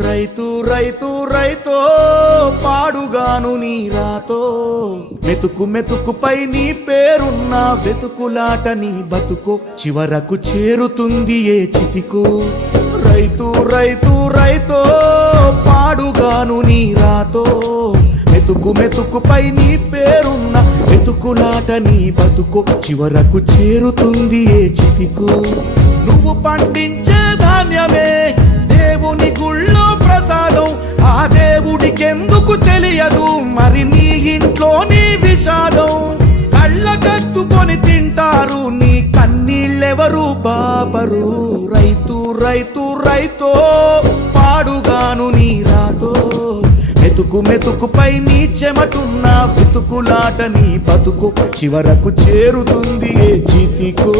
రైతు రైతు రైతో పాడుగాను నీ రాతో మెతుకు మెతుకుపై నీ పేరున్న వెతుకులాట నీ బతుకో చివరకు చేరుతుంది ఏ చితికో రైతు రైతు రైతో పాడుగాను నీ రాతో మెతుకు మెతుకుపై నీ పేరున్న వెతుకులాట నీ బతుకో చివరకు చేరుతుంది ఏ చితికో నువ్వు పండించే ధాన్యమే దేవుని గుళ్ళో ప్రసాదం ఆ దేవుడికెందుకు తెలియదు మరి నీ ఇంట్లో నీ విషాదం కళ్ళకత్తుకొని తింటారు నీ కన్నీళ్ళెవరు పాపరు రైతు రైతు రైతో పాడుగాను నీ రాతో మెతుకు మెతుకుపై నీ చెమటున్న వెతుకులాట నీ బతుకు చివరకు చేరుతుంది ఏ చితికో